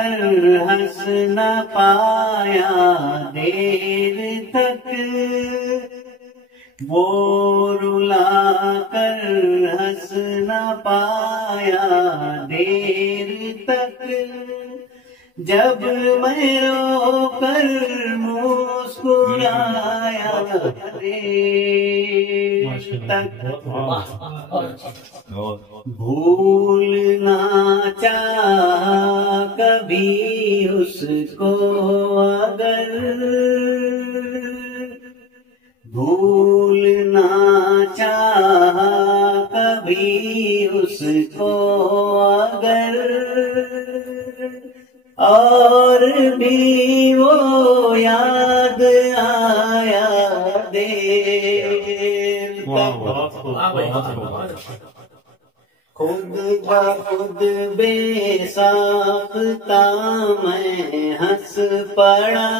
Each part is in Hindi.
कर हंस न पाया देर तक, वो रुला कर हंस न पाया देर तक, जब मैं रो कर मुस्कुराया देर तक। भूलना चाहा कभी उसको अगर, भूलना चाहा कभी उसको अगर, और भी वो याद आया देर तक। खुद ब खुद बेसाख्ता मैं हंस पड़ा,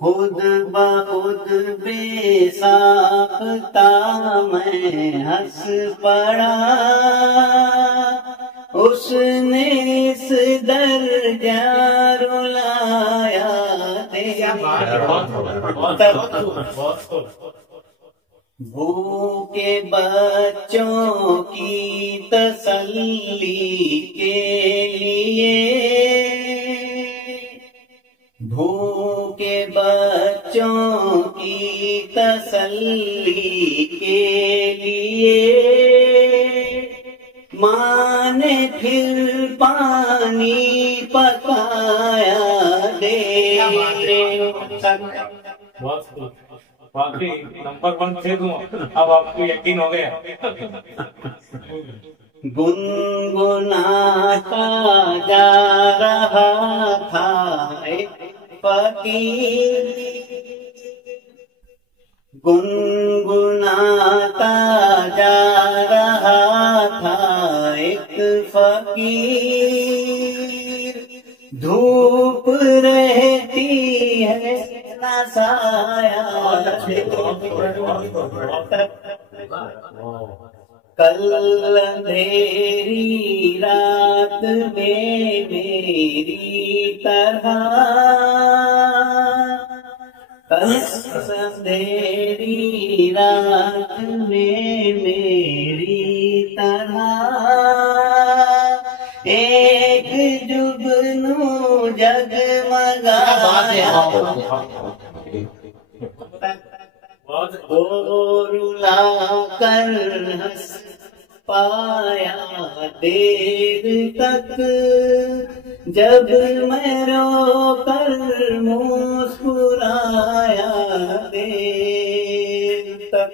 खुद ब खुद बेसाख्ता मैं हंस पड़ा, उसने इस दर्जा रुलाया भूखे बच्चों की तसल्ली के लिए, भूखे बच्चों की तसल्ली के लिए, माँ ने फिर पानी पकाया देर तक। वाकई नंबर 1 थे तुम, अब आपको यकीन हो गया। गुनगुनाता जा रहा था एक फकीर, गुनगुनाता जा रहा था एक फकीर, धूप रहती है न साया, कल अंधेरी रात में मेरी तरह, कल अंधेरी रात में मेरी तरह, एक जुगनू जगमगाया, वो रुला कर हंस पाया देर तक, जब मैं रो कर मुस्कुराया देर तक।